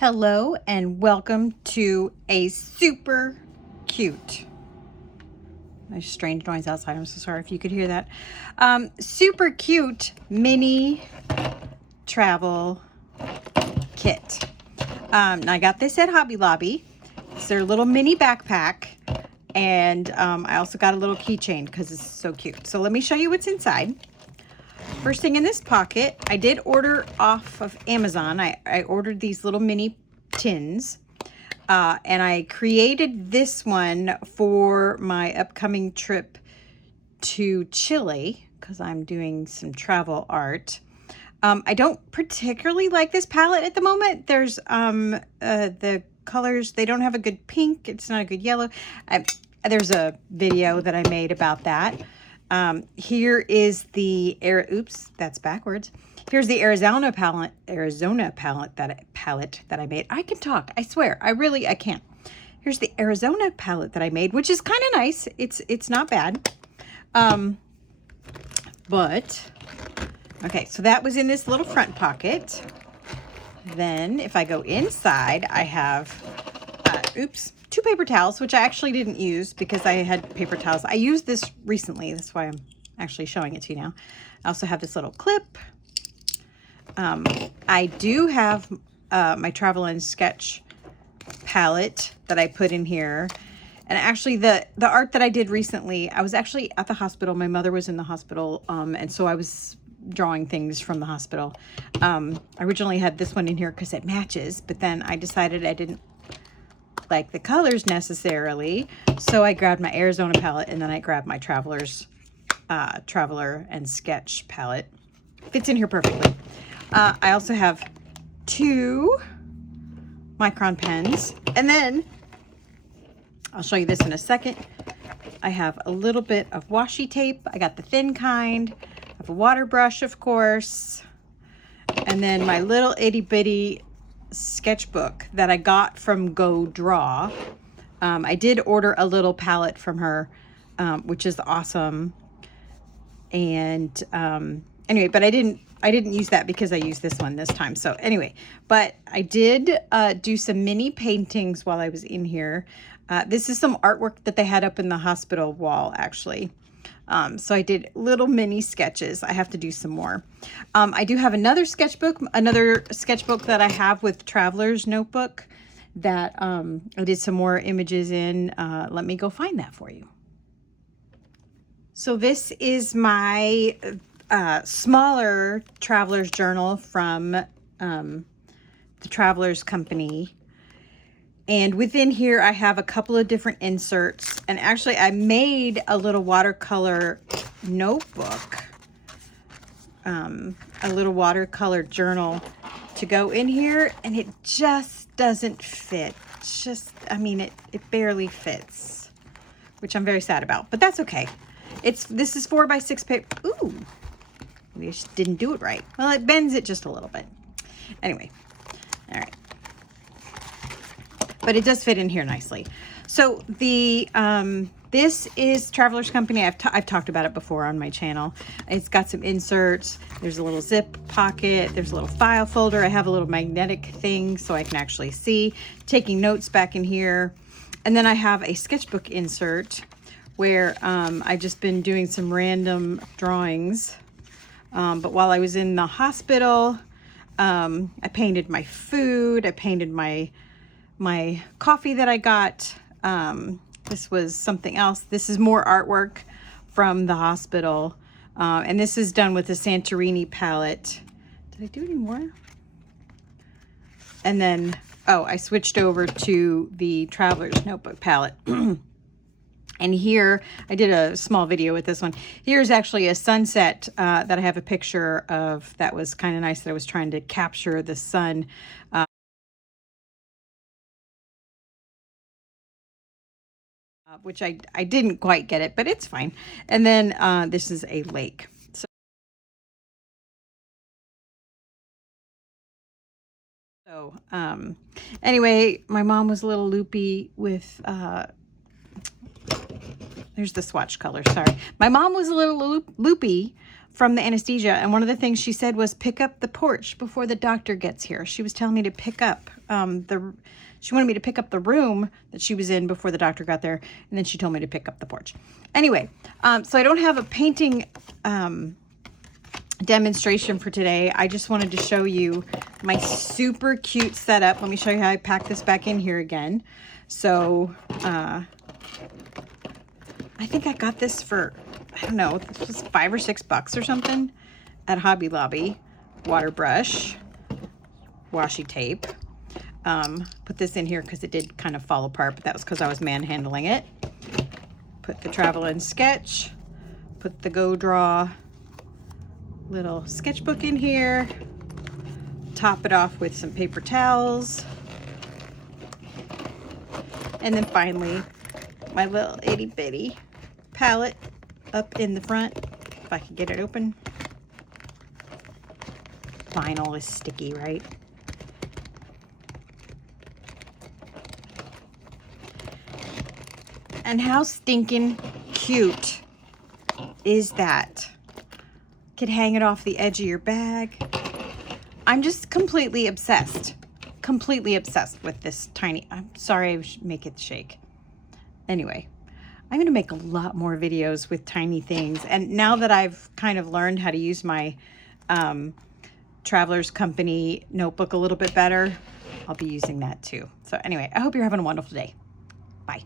Hello and welcome to a super cute, there's strange noise outside, I'm so sorry if you could hear that, super cute mini travel kit. Now I got this at Hobby Lobby. It's their little mini backpack, and I also got a little keychain because it's so cute. So let me show you what's inside. First thing in this pocket, I did order off of Amazon. I ordered these little mini tins, and I created this one for my upcoming trip to Chile because I'm doing some travel art. I don't particularly like this palette at the moment. There's the colors, they don't have a good pink. It's not a good yellow. There's a video that I made about that. Here is the oops, that's backwards. Here's the Arizona palette that I made. I can talk, I swear. I can't. Here's the Arizona palette that I made, which is kind of nice. It's not bad. But okay, so that was in this little front pocket. Then if I go inside, I have oops, 2 paper towels, which I actually didn't use because I had paper towels. I used this recently. That's why I'm actually showing it to you now. I also have this little clip. I do have my Travel and Sketch palette that I put in here. And actually the art that I did recently, I was actually at the hospital. My mother was in the hospital. And so I was drawing things from the hospital. I originally had this one in here because it matches, but then I decided I didn't like the colors necessarily, so I grabbed my Arizona palette, and then I grabbed my Traveler and Sketch palette. Fits in here perfectly. I also have 2 micron pens, and then I'll show you this in a second. I have a little bit of washi tape. I got the thin kind. I have a water brush, of course, and then my little itty bitty sketchbook that I got from Go Draw. I did order a little palette from her, which is awesome. And anyway, but I didn't use that because I used this one this time. So anyway, but I did do some mini paintings while I was in here. This is some artwork that they had up in the hospital wall, actually. So I did little mini sketches. I have to do some more. I do have another sketchbook that I have with Traveler's Notebook that I did some more images in. Let me go find that for you. So this is my smaller Traveler's Journal from the Traveler's Company. And within here, I have a couple of different inserts. And actually, I made a little watercolor notebook, a little watercolor journal to go in here. And it just doesn't fit. I mean, it barely fits, which I'm very sad about. But that's okay. This is 4x6 paper. Ooh, we just didn't do it right. Well, it bends it just a little bit. Anyway, all right. But it does fit in here nicely. So this is Traveler's Company. I've talked about it before on my channel. It's got some inserts. There's a little zip pocket. There's a little file folder. I have a little magnetic thing so I can actually see. Taking notes back in here. And then I have a sketchbook insert where I've just been doing some random drawings. But while I was in the hospital, I painted my food. I painted my coffee that I got. This was something else. This is more artwork from the hospital. And this is done with the Santorini palette. Did I do any more? And then, oh, I switched over to the Traveler's Notebook palette. And here, I did a small video with this one. Here's actually a sunset that I have a picture of that was kind of nice that I was trying to capture the sun. Which I didn't quite get it, but it's fine. And then this is a lake. So anyway, my mom was a little loopy with, there's the swatch color, sorry. My mom was a little loopy from the anesthesia. And one of the things she said was pick up the porch before the doctor gets here. She was telling me to pick up she wanted me to pick up the room that she was in before the doctor got there. And then she told me to pick up the porch. Anyway, so I don't have a painting demonstration for today. I just wanted to show you my super cute setup. Let me show you how I pack this back in here again. So I think I got this for, I don't know, this was $5 or $6 or something at Hobby Lobby. Water brush, washi tape. Put this in here because it did kind of fall apart, but that was because I was manhandling it. Put the Travel and Sketch. Put the Go Draw little sketchbook in here. Top it off with some paper towels. And then finally, my little itty bitty palette up in the front, if I can get it open. Vinyl is sticky, right? And how stinking cute is that? Could hang it off the edge of your bag. I'm just completely obsessed with this tiny, I'm sorry I should make it shake. Anyway, I'm gonna make a lot more videos with tiny things. And now that I've kind of learned how to use my Travelers Company notebook a little bit better, I'll be using that too. So anyway, I hope you're having a wonderful day. Bye.